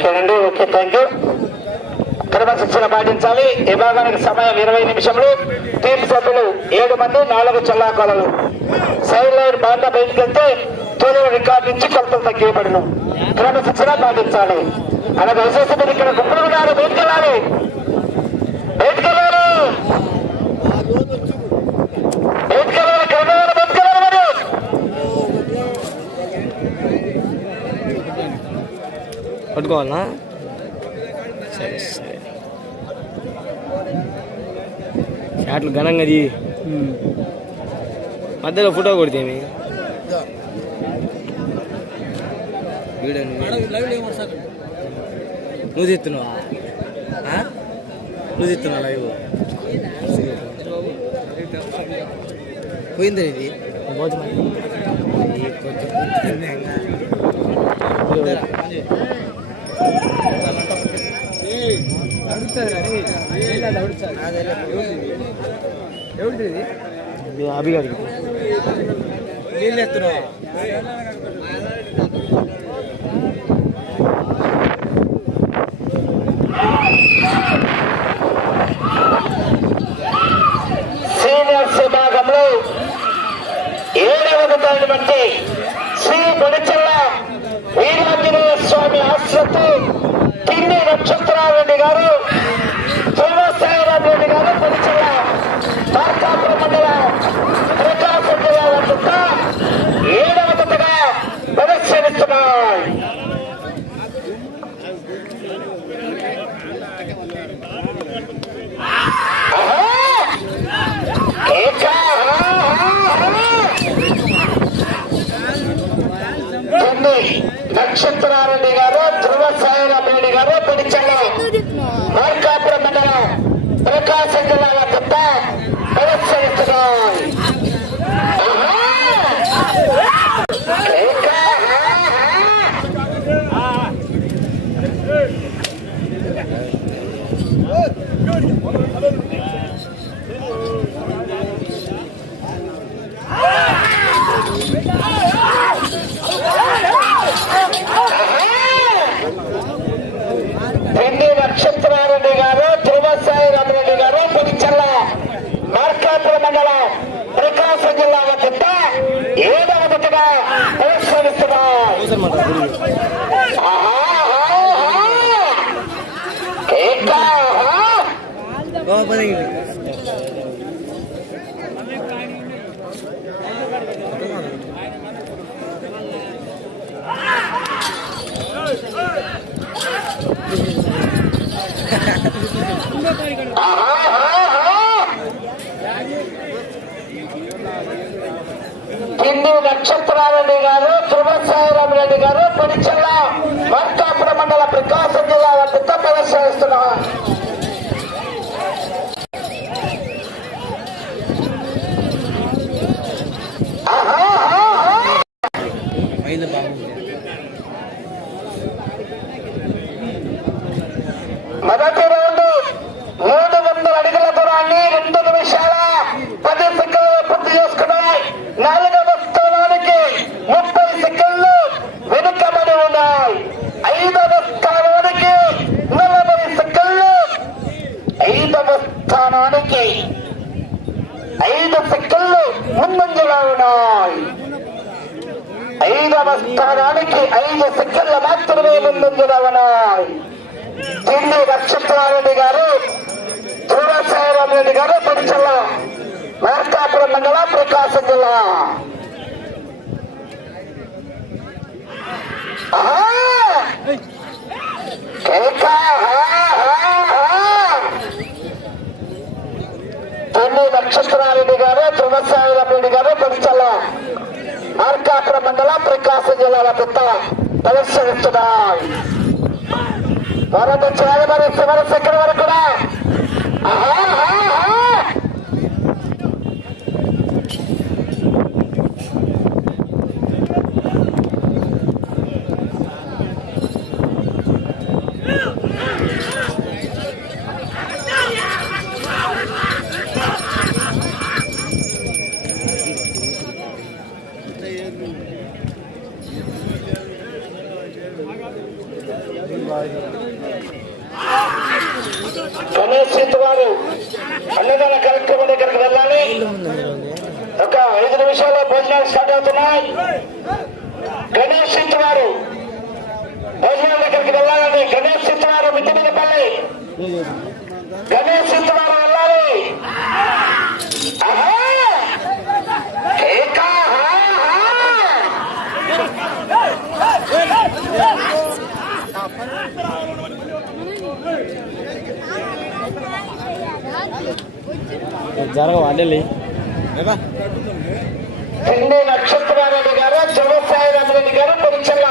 ఓకేనండి okay thank you క్రమశిక్షణ పాటించాలి. విభాగానికి సమయం ఇరవై నిమిషములు. టీం సభ్యులు ఏడు మంది నాలుగు చల్లాకాలలు. సైడ్ లైన్ బాండ బయటికి వెళ్తే తొలి రికార్డు నుంచి కొలతలు తగ్గిపడను క్రమశిక్షణ పాటించాలి. అలాగే విశేషమైన ఇక్కడ గుంపులు ఉన్నారు బయటకెళ్ళాలి వెళ్ళాలి బయటికి వెళ్ళాలి బయటికి వెళ్ళాలి క్రమంగా బయటికి వెళ్ళాలి మరి పట్టుకోవాలనా సరే సరే. షాట్లు ఘనంగా అది మధ్యలో ఫోటో కొడితేమి వీడియో నువ్వు తీస్తున్నావా? ఆ? నువ్వు తీస్తున్నావా లైవ్? పోయిందా ఇది అభి గారికి నీళ్ళు ఎత్తున్నావా సీనియర్స్ విభాగంలో ఏడవది శ్రీ బొడిచెల్ల వీరాంజనేయ స్వామి ఆశ్రతో కింది నక్షత్రారెడ్డి గారు శ్రీనివాసరావు రెడ్డి గారు పరిచయ మార్కాపురం మండల ప్రకాశం జిల్లా వద్ద ఏడవదిగా ప్రదర్శనిస్తున్నారు కొన్ని నక్షత్రారెడ్డి గారు ధ్రువ సాయిరారెడ్డి గారు పిడిచల్ల మార్కాపురం మండలం ప్రకాశం జిల్లాల కొత్త ప్రదర్శనిస్తున్నారు పెళ్ళి నక్షత్రారెడ్డి గారు ధ్రువ సాయిరారెడ్డి గారు పిడిచల్ల మార్కాపురం మండలం ప్రకాశం జిల్లా వద్ద ఏడవ జతగా ప్రదర్శనిస్తున్నారు హిందూ నక్షత్రారెడ్డి గారు ధ్రువసాయిరామ్ రెడ్డి గారు పొడిచెల్ల మార్కాపురం మండల ప్రకాశం జిల్లా వద్ద ప్రదర్శన ఆహా, ఆహా, ఆహా. మైలు బాగుంది మొదటి రౌండ్ మూడు వందల అడుగుల దూరాన్ని రెండు నిమిషాల పది సెకండ్లు పూర్తి చేసుకున్నాయి నాలుగవ స్థానానికి ముప్పై సెకండ్లు వెనుకబడి ఉన్నాయి ఐదవ స్థానానికి నలభై సెకండ్లు ఐదవ స్థానానికి ఐదు సెకండ్లు ముందంజలో ఉన్నాయి ఐదవ స్థానానికి ఐదు మాత్రమే ముందంజలో ఉన్నాయి ఢిల్లీ నక్షత్రారెడ్డి గారు దూరసాయిరామ్ రెడ్డి గారు పొడిచల్ల మార్కాపురం మండలం ప్రకాశం జిల్లా. ఆహా! నక్షత్రారెడ్డి గారు ధృవసాయిరామ్ రెడ్డి గారు పొడిచల్ల మార్కాపురం మండలం ప్రకాశం జిల్లాల వద్ద ప్రదర్శనిస్తున్నారు వరద చేయబడి చివరి సెకండ్ వరకు కూడా. జరగవు అల్లెల్లి హిందీ నక్షత్రారెడ్డి గారు జగసాయి రామరెడ్డి గారు పరీక్షల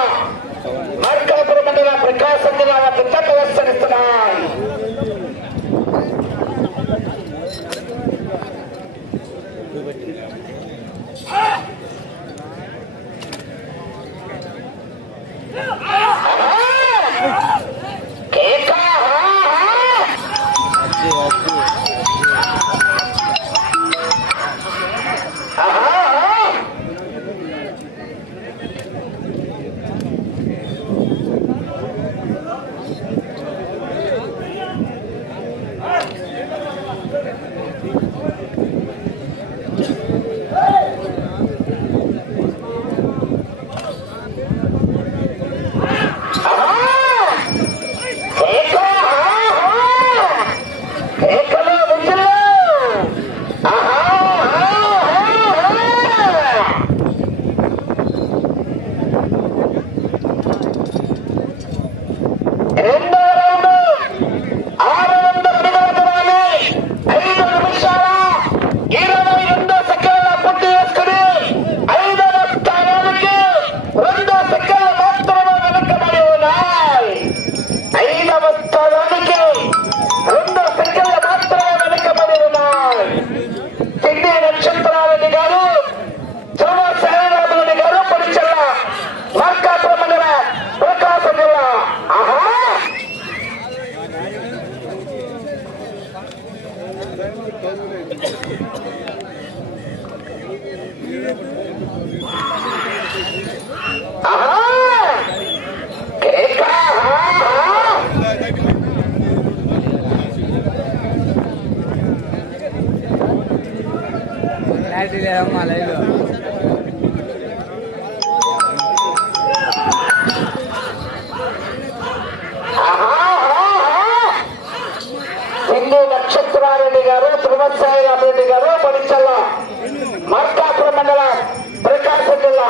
మార్కాపురం మండల ప్రకాశం జిల్లా వద్ద ప్రదర్శనిస్తున్నాయి క్లారిటీ లేదమ్మా లైవ్ హిందూ నక్షత్రారెడ్డి గారు ధృవసాయి రెడ్డి గారు పడిచల్ల మార్కాపురం మండలం ప్రకాశం జిల్లా.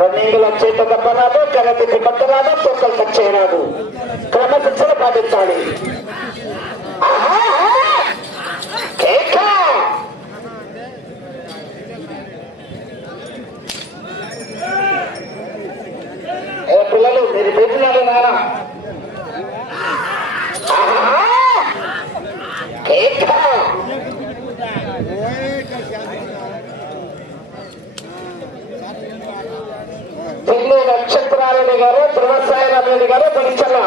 రన్నింగ్ల చేత తప్పరాదు కరెంటు పట్టరాదు తొక్కలు టచ్ చేయరాదు క్రమశిక్షణ పాటించాలి. పిల్లలు పెట్టినాడు పెట్టినారు నాన్న. ఆహా! పిల్లి నక్షత్రారెడ్డి గారు ధృవసాయి గారు పడిచల్ల.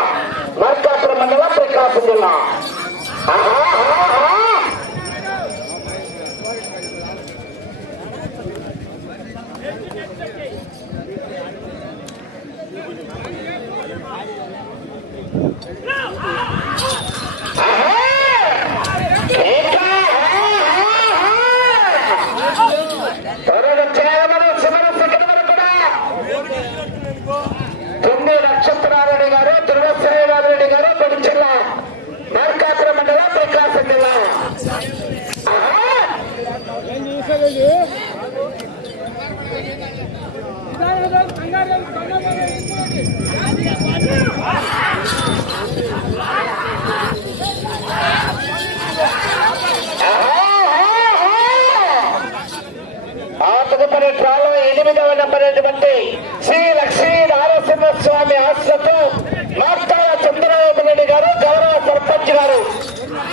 మార్కాపురం మండలం ప్రకాశం జిల్లా. ఆహా! ఆహా! తొమ్మిది నక్షత్రారెడ్డి గారు ధృవశ్రీరామరెడ్డి గారు పడిచిల్ల మార్కాపురం మండలం ప్రకాశం జిల్లా ఆహా! ఆ తదుపరి డ్రాలో ఎనిమిదవ శ్రీ లక్ష్మీ నారసింహ స్వామి ఆశ్రతో మార్తాల చంద్రబాబు నాయుడు గారు గౌరవ సర్పంచ్ గారు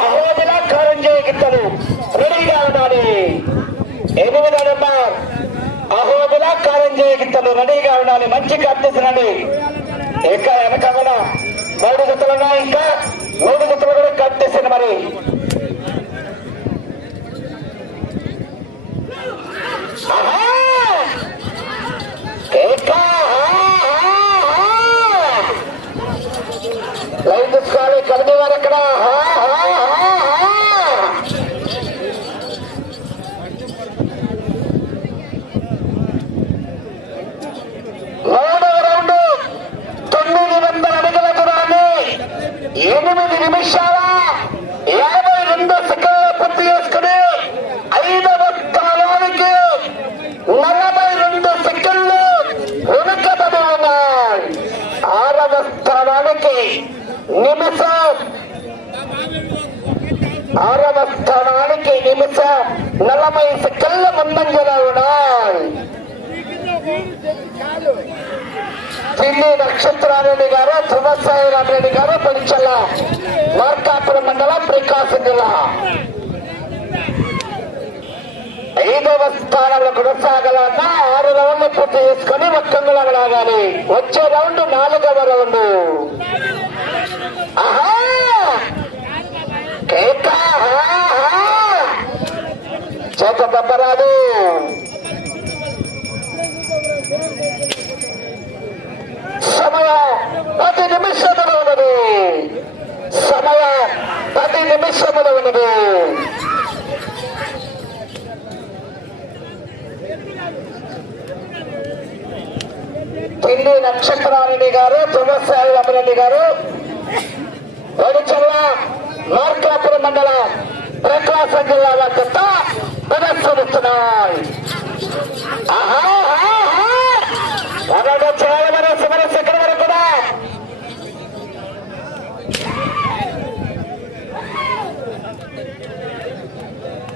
అహోబిలా కారంజయ గిత్తలు రెడీగా ఉండాలి. ఎనిమిదవ నెంబర్. అహోబిలా కారంజయ గిత్తలు రెడీగా ఉండాలి. మంచి కట్టేసినండి ఇంకా వెనక కూడా మూడు జతలు ఉన్నాయి. ఇంకా మూడు జతలు కూడా కట్టేసింది మరి. ఆహా! లైన్ తీసుకోవాలి కమిటీ వారు అక్కడ ఎనిమిది నిమిషాల యాభై రెండు సెకండ్ల పూర్తి చేసుకున్నారు స్థానానికి నిమిషం செல்ல సెకండ్ల ముందంజలో ఢిల్లీ నక్షత్రారెడ్డి గారు ధ్రువసాయి రెడ్డి గారు పడిచల్ల మార్కాపురం మండలం ప్రకాశం జిల్లా. ఐదవ స్థానంలో కొనసాగాలన్నా ఆరు రౌండ్లు పూర్తి చేసుకుని మొత్తంగా వచ్చే రౌండ్ నాలుగవ రౌండ్. ఆహా కేక ఆహా! చేత తప్పరాదు. సమయం పది నిమిషములు ఉన్నది. సమయం పది నిమిషములు ఉన్నది. ఢిల్లీ నక్షత్రారెడ్డి గారు తులసాయి అమరెడ్డి గారు వడిచల్ల మార్కాపురం మండలం ప్రకాశం జిల్లా కొత్త ప్రదర్శనిస్తున్నాయి ఆహా, ఆహా, ఆహా. అలాగే చేయమని శివర శిఖర వరకు కూడా ఆహా.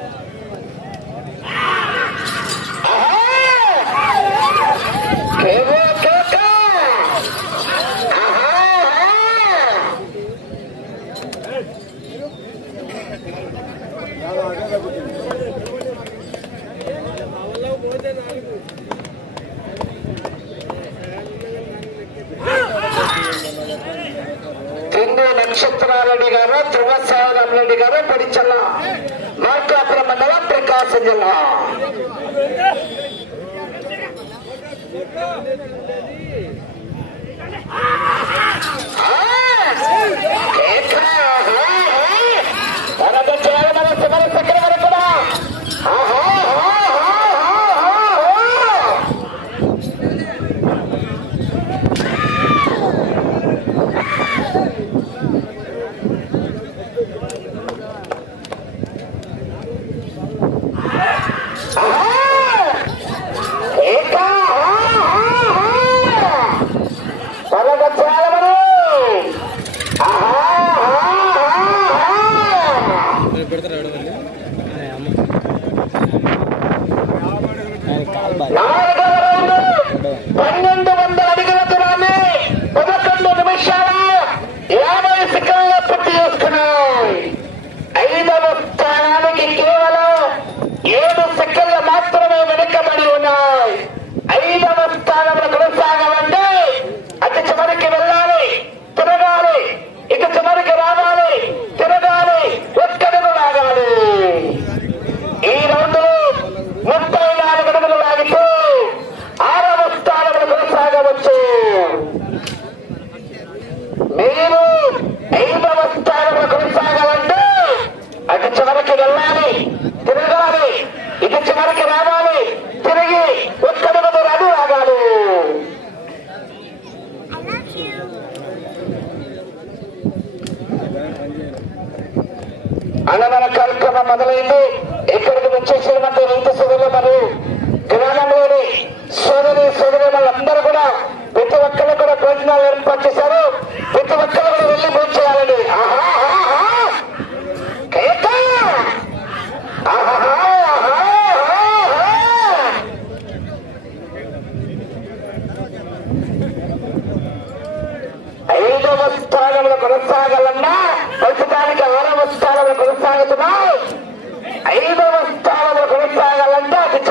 మొదలైంది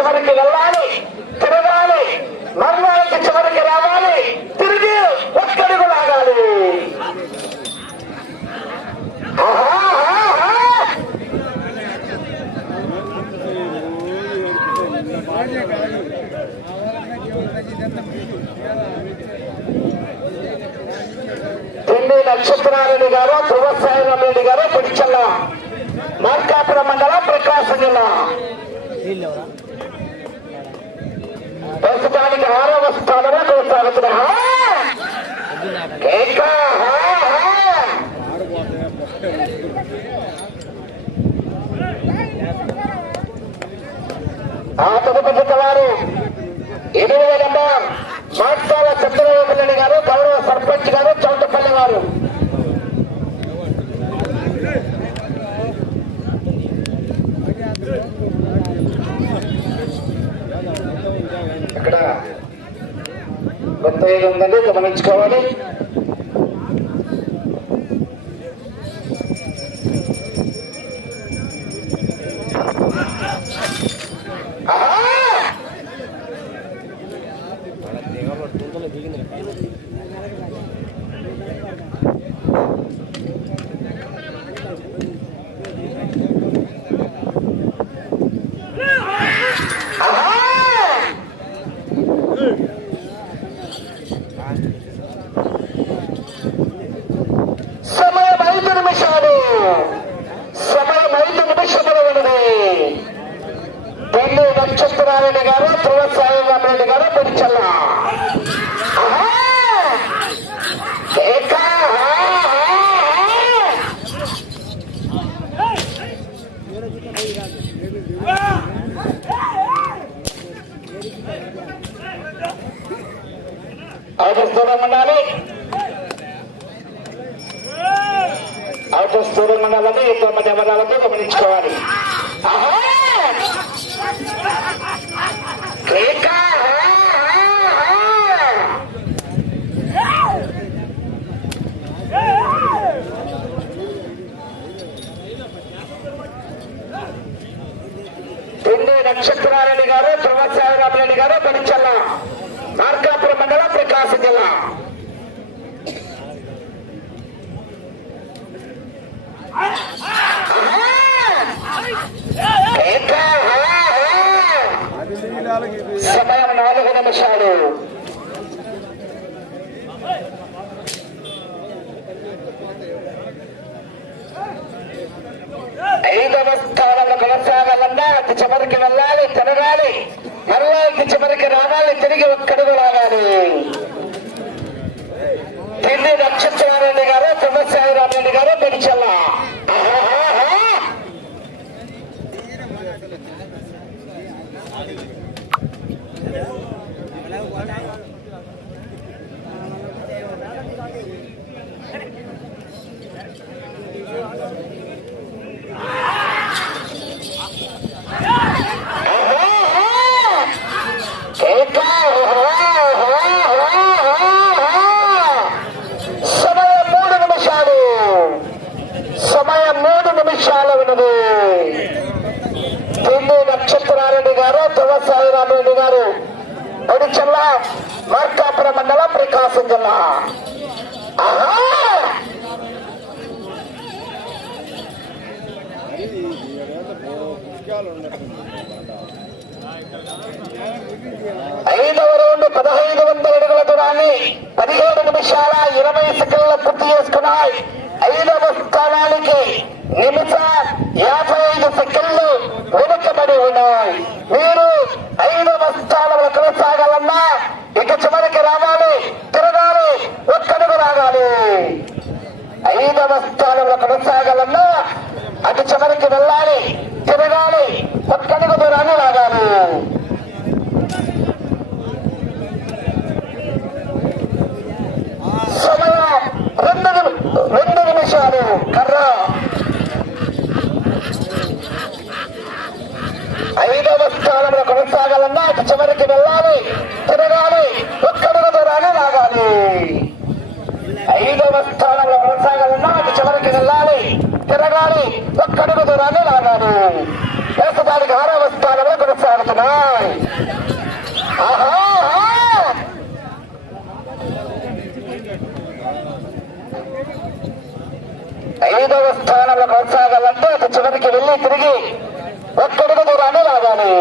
చివరికి వెళ్ళాలి. తిరగాలి. మర్నానికి చివరికి రావాలి. తిరిగి ఒక్కడికి లాగాలి. ఆహా, ఆహా, నక్షత్రారెడ్డి గారు ధ్రువసాయిరాం రెడ్డి గారు పిడిచల్ల మార్కాపురం మండలం ప్రకాశం జిల్లా. వీళ్ళు ఆరవ స్థానంలో కొనసాగుతున్నా ఆ తదుపరి వారు ఎనిమిది నెంబర్ మాట్లాల చంద్రబాబు గారు గౌరవ సర్పంచ్ గారు చౌటపల్లి వారు అక్కడ కొత్త ఉందండి గమనించుకోవాలి ఆహా! ఆహా! సమయం ఐదు నిమిషాలు సమయం ఐదు నిమిషములు ఉన్నది పెళ్ళి నక్షత్రారెడ్డి గారు ధ్రువ సాయిరామరెడ్డి గారు పెంచల్ల అవుటర్ దూరం ఉండాలి అవుటర్ దూరం ఉండాలని ఎక్కువ మంది అమరాలతో గమనించుకోవాలి ఆహా! నక్షత్రారెడ్డి గారు ధ్రువసాయిరామరెడ్డి గారు పనిచల్ల మార్కాపురం మండలం ప్రకాశం జిల్లా సమయం నాలుగు నిమిషాలు ఐదవ స్థానంలో కొనసాగాలన్నా అతి చివరికి వెళ్ళాలి తిరగాలి మరలా అతి చివరికి రావాలి తిరిగి ఒక్కడుగు రావాలి తిండి నక్షత్రారెడ్డి గారు తుమ్మసాయిరామరెడ్డి గారు పెంచల్ల సమయం మూడు నిమిషాలు సమయం మూడు నిమిషాలు ఉన్నది ఢిల్లీ నక్షత్రారెడ్డి గారు తులసాయిరామరెడ్డి గారు. ఒడిచల్ల మార్కాపుర మండలం ప్రకాశం జిల్లా. ఐదవ రౌండ్ పదహైదు వందల అడుగుల దూరాన్ని పదిహేడు నిమిషాల ఇరవై సెకండ్ల పూర్తి చేసుకున్నాయి. ఐదవ స్థానానికి నిమిష యాభై ఐదు సెకండ్లు వెనుకబడి ఉన్నాయి. మీరు ఐదవ స్థానంలో కొనసాగాలన్నా ఇక చివరికి రావాలి తిరగాలి ఒక్కడుగు రాగాలి ఐదవ స్థానంలో కొనసాగాలన్నా అటు చివరికి వెళ్ళాలి తిరగాలి ఒక్కడుగు దూరాన్ని రాగాలి సమయం రెండు నిమి- రెండు నిమిషాలు కర్ర ఐదవ స్థానంలో కొనసాగాలన్నా అటు చివరికి వెళ్ళాలి తిరగాలి ఒక్కడుగు దూరాన్ని లాగాలి ఐదవ స్థానంలో కొనసాగాలన్నా అటు చివరికి వెళ్ళాలి తిరగాలి ఒక్కడుగు దూరాన్ని లాగాలి ప్రస్తుతానికి ఆరవ స్థానంలో ఐదవ స్థానంలో కొనసాగాలంటే అటు చివరికి వెళ్ళి తిరిగి ఒక్కడుగు దూరాన్ని రావాలి.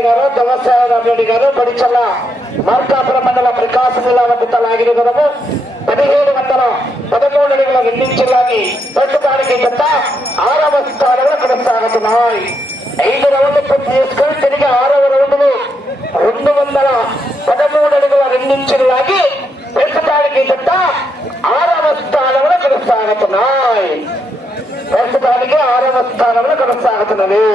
రెడ్డి గారు దవసాయరెడ్డి గారు పడిచల్ల మార్కాపురం మండల ప్రకాశం జిల్లా వద్ద లాగిన గురము పదిహేడు వందల పదమూడు అడుగుల రెండించిల్లాగి ప్రస్తుతానికి చెత్త ఆరవ స్థానంలో కొనసాగుతున్నాయి. ఐదు రౌండ్లు పూర్తి చేసుకుని తిరిగి ఆరవ రౌండ్లు రెండు వందల పదమూడు అడుగుల రెండించిల్లాగి ప్రస్తుతానికి చెత్త ఆరవ స్థానంలో కొనసాగుతున్నాయి. ప్రస్తుతానికి ఆరవ స్థానంలో కొనసాగుతున్నది.